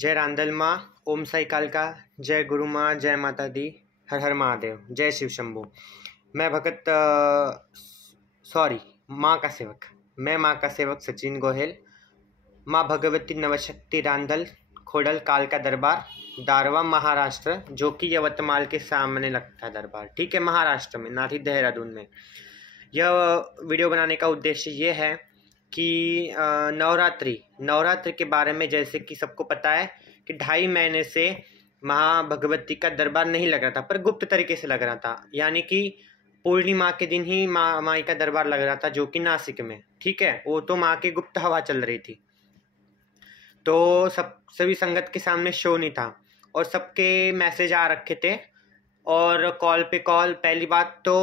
जय रांदल माँ, ओम साई कालका, जय गुरु माँ, जय माता दी, हर हर महादेव, जय शिव शंभू। मैं भगत माँ का सेवक, मैं माँ का सेवक सचिन गोहेल। माँ भगवती नवशक्ति रांदल खोडल कालका दरबार, दारवा महाराष्ट्र, जो कि यवतमाल के सामने लगता है दरबार, ठीक है, महाराष्ट्र में, ना ही देहरादून में। यह वीडियो बनाने का उद्देश्य ये है कि नवरात्रि के बारे में, जैसे कि सबको पता है कि 2.5 महीने से माँ भगवती का दरबार नहीं लग रहा था, पर गुप्त तरीके से लग रहा था। यानी कि पूर्णिमा के दिन ही माँ माई का दरबार लग रहा था, जो कि नासिक में, ठीक है। वो तो माँ की गुप्त हवा चल रही थी, तो सभी संगत के सामने शो नहीं था, और सबके मैसेज आ रखे थे, और कॉल पे कॉल। पहली बात तो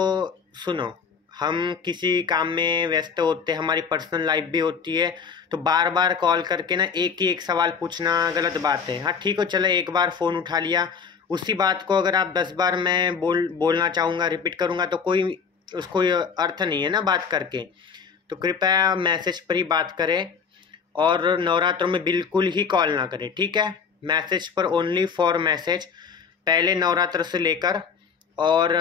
सुनो, हम किसी काम में व्यस्त होते हैं, हमारी पर्सनल लाइफ भी होती है, तो बार बार कॉल करके ना एक ही एक सवाल पूछना गलत बात है। हाँ ठीक हो, चलो एक बार फ़ोन उठा लिया, उसी बात को अगर आप 10 बार मैं बोलना चाहूँगा, रिपीट करूँगा, तो उसको अर्थ नहीं है ना बात करके। तो कृपया मैसेज पर ही बात करें, और नवरात्रों में बिल्कुल ही कॉल ना करें, ठीक है। मैसेज पर, ओनली फॉर मैसेज। पहले नवरात्र से लेकर और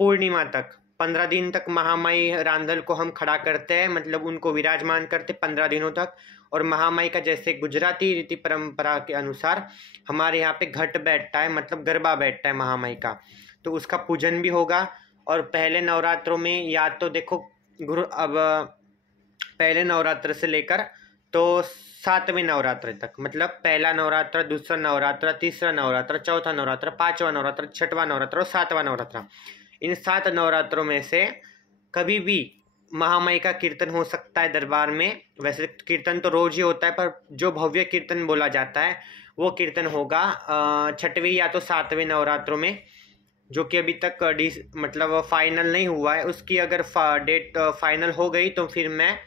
पूर्णिमा तक 15 दिन तक महामाई रांदल को हम खड़ा करते हैं, मतलब उनको विराजमान करते 15 दिनों तक। और महामाई का जैसे गुजराती रीति परंपरा के अनुसार हमारे यहाँ पे घट बैठता है, मतलब गरबा बैठता है महामाई का, तो उसका पूजन भी होगा। और पहले नवरात्रों में या तो देखो अब पहले नवरात्र से लेकर तो 7वें नवरात्र तक, मतलब पहला नवरात्र, दूसरा नवरात्र, तीसरा नवरात्र, चौथा नवरात्र, 5वां नवरात्र, 6वां नवरात्र और 7वां नवरात्र। इन 7 नवरात्रों में से कभी भी महामाई का कीर्तन हो सकता है दरबार में। वैसे कीर्तन तो रोज ही होता है, पर जो भव्य कीर्तन बोला जाता है वो कीर्तन होगा 6वें या तो 7वें नवरात्रों में, जो कि अभी तक मतलब फाइनल नहीं हुआ है। उसकी अगर डेट फाइनल हो गई तो फिर मैं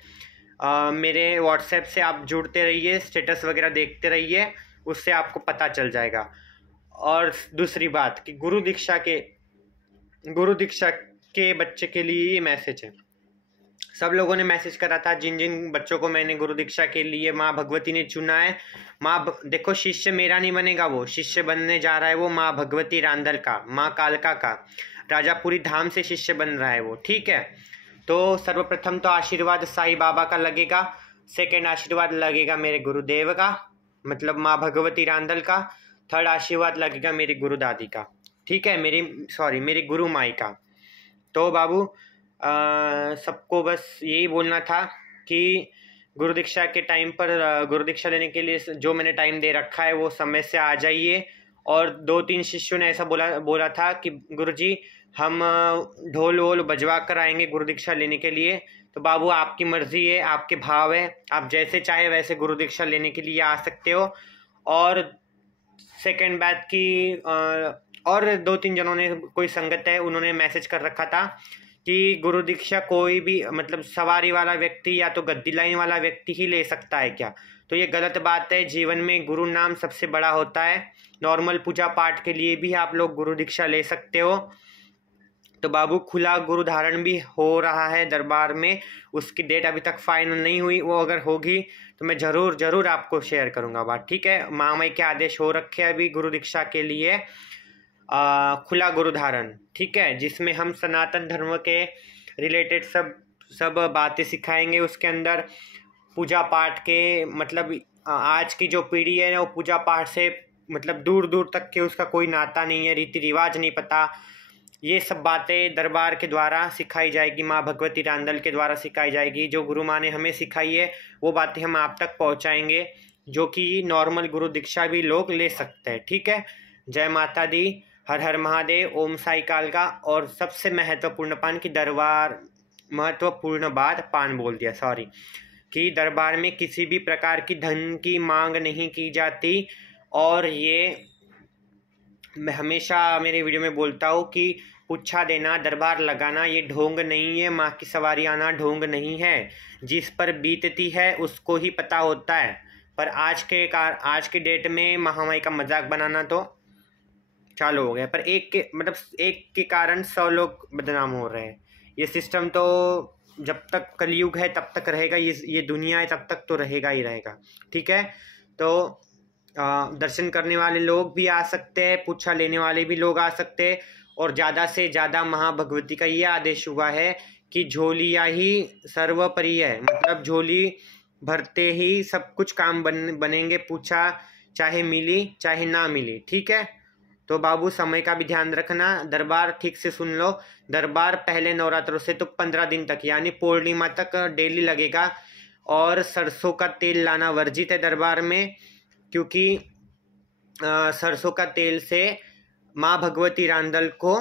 मेरे व्हाट्सएप से आप जुड़ते रहिए, स्टेटस वगैरह देखते रहिए, उससे आपको पता चल जाएगा। और दूसरी बात कि गुरु दीक्षा के बच्चे के लिए ये मैसेज है। सब लोगों ने मैसेज करा था, जिन जिन बच्चों को मैंने गुरु दीक्षा के लिए माँ भगवती ने चुना है। देखो, शिष्य मेरा नहीं बनेगा, वो शिष्य बनने जा रहा है वो माँ भगवती रांदल का, माँ कालका का, राजापुरी धाम से शिष्य बन रहा है वो, ठीक है। तो सर्वप्रथम तो आशीर्वाद साईं बाबा का लगेगा, सेकंड आशीर्वाद लगेगा मेरे गुरुदेव का, मतलब माँ भगवती रांदल का, थर्ड आशीर्वाद लगेगा मेरी गुरु दादी का, ठीक है, मेरी गुरु माई का। तो बाबू सबको बस यही बोलना था कि गुरु दीक्षा के टाइम पर गुरु दीक्षा लेने के लिए जो मैंने टाइम दे रखा है वो समय से आ जाइए। और 2-3 शिष्यों ने ऐसा बोला था कि गुरुजी हम ढोल वोल बजवा कर आएंगे गुरु दीक्षा लेने के लिए। तो बाबू आपकी मर्जी है, आपके भाव है, आप जैसे चाहे वैसे गुरु दीक्षा लेने के लिए आ सकते हो। और सेकंड बात की और 2-3 जनों ने, कोई संगत है, उन्होंने मैसेज कर रखा था कि गुरु दीक्षा कोई भी, मतलब सवारी वाला व्यक्ति या तो गद्दी लाइन वाला व्यक्ति ही ले सकता है क्या। तो ये गलत बात है। जीवन में गुरु नाम सबसे बड़ा होता है। नॉर्मल पूजा पाठ के लिए भी आप लोग गुरु दीक्षा ले सकते हो। तो बाबू खुला गुरु धारण भी हो रहा है दरबार में, उसकी डेट अभी तक फाइनल नहीं हुई, वो अगर होगी तो मैं जरूर आपको शेयर करूंगा बात, ठीक है। महामाई के आदेश हो रखे अभी गुरु दीक्षा के लिए खुला गुरु धारण, ठीक है, जिसमें हम सनातन धर्म के रिलेटेड सब बातें सिखाएंगे। उसके अंदर पूजा पाठ के, मतलब आज की जो पीढ़ी है ना, वो पूजा पाठ से मतलब दूर दूर तक के उसका कोई नाता नहीं है, रीति रिवाज नहीं पता। ये सब बातें दरबार के द्वारा सिखाई जाएगी, माँ भगवती रांदल के द्वारा सिखाई जाएगी। जो गुरु माँ ने हमें सिखाई है वो बातें हम आप तक पहुँचाएंगे, जो कि नॉर्मल गुरु दीक्षा भी लोग ले सकते हैं, ठीक है। जय माता दी, हर हर महादेव, ओम साई कालका। और सबसे महत्वपूर्ण पान बोल दिया, सॉरी, कि दरबार में किसी भी प्रकार की धन की मांग नहीं की जाती। और ये मैं हमेशा मेरे वीडियो में बोलता हूँ कि पुच्छा देना, दरबार लगाना ये ढोंग नहीं है, माँ की सवारी आना ढोंग नहीं है। जिस पर बीतती है उसको ही पता होता है। पर आज के डेट में महामाई का मजाक बनाना तो चालू हो गया, पर एक के कारण 100 लोग बदनाम हो रहे हैं। ये सिस्टम तो जब तक कलयुग है तब तक रहेगा, ये दुनिया है तब तक तो रहेगा ही रहेगा, ठीक है। तो दर्शन करने वाले लोग भी आ सकते हैं, पूछा लेने वाले भी लोग आ सकते हैं। और ज़्यादा से ज़्यादा माँ भगवती का ये आदेश हुआ है कि झोलिया ही सर्वोपरि है, मतलब झोली भरते ही सब कुछ काम बनेंगे, पूछा चाहे मिली चाहे ना मिली। ठीक है, तो बाबू समय का भी ध्यान रखना। दरबार ठीक से सुन लो, दरबार पहले नवरात्रों से तो 15 दिन तक यानी पूर्णिमा तक डेली लगेगा। और सरसों का तेल लाना वर्जित है दरबार में, क्योंकि सरसों का तेल से माँ भगवती रांदल को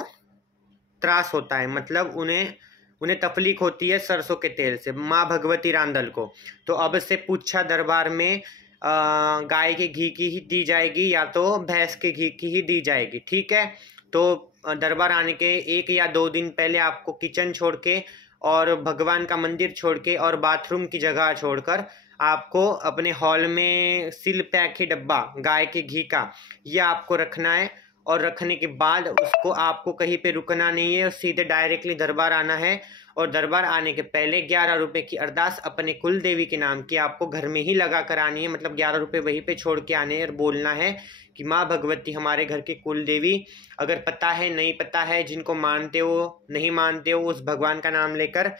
त्रास होता है, मतलब उन्हें तकलीफ होती है सरसों के तेल से, माँ भगवती रांदल को। तो अब से पूछा दरबार में गाय के घी की ही दी जाएगी या तो भैंस के घी की ही दी जाएगी। ठीक है, तो दरबार आने के 1 या 2 दिन पहले आपको किचन छोड़ के और भगवान का मंदिर छोड़ के और बाथरूम की जगह छोड़कर आपको अपने हॉल में सिल पैक ही डब्बा गाय के घी का यह आपको रखना है। और रखने के बाद उसको आपको कहीं पे रुकना नहीं है, सीधे डायरेक्टली दरबार आना है। और दरबार आने के पहले 11 रुपए की अरदास अपने कुल देवी के नाम की आपको घर में ही लगा कर आनी है, मतलब 11 रुपए वहीं पे छोड़ के आने हैं और बोलना है कि माँ भगवती हमारे घर की कुल देवी। अगर पता है नहीं पता है, जिनको मानते हो नहीं मानते हो, उस भगवान का नाम लेकर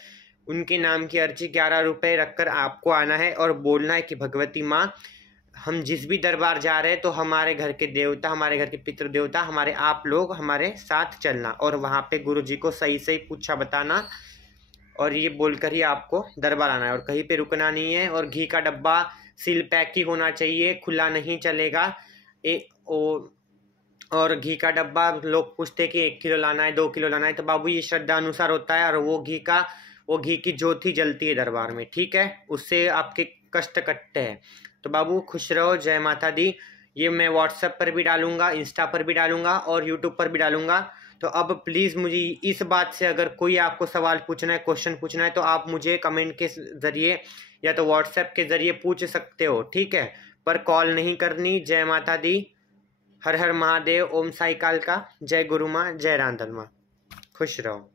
उनके नाम की अर्जी 11 रुपए रखकर आपको आना है और बोलना है कि भगवती माँ, हम जिस भी दरबार जा रहे हैं तो हमारे घर के देवता, हमारे घर के पितृ देवता, हमारे आप लोग हमारे साथ चलना और वहाँ पे गुरु जी को सही सही पूछा बताना। और ये बोलकर ही आपको दरबार आना है और कहीं पे रुकना नहीं है। और घी का डब्बा सील पैक ही होना चाहिए, खुला नहीं चलेगा। और घी का डब्बा लोग पूछते कि 1 किलो लाना है 2 किलो लाना है, तो बाबू ये श्रद्धा अनुसार होता है। और वो घी की ज्योति जलती है दरबार में। ठीक है, उससे आपके कष्ट कटते हैं। तो बाबू खुश रहो, जय माता दी। ये मैं व्हाट्सएप पर भी डालूंगा, इंस्टा पर भी डालूंगा और यूट्यूब पर भी डालूंगा। तो अब प्लीज़ मुझे इस बात से अगर कोई आपको सवाल पूछना है, क्वेश्चन पूछना है, तो आप मुझे कमेंट के ज़रिए या तो व्हाट्सएप के ज़रिए पूछ सकते हो। ठीक है, पर कॉल नहीं करनी। जय माता दी, हर हर महादेव, ओम साई काल का, जय गुरु माँ, जय रांधल माँ। खुश रहो।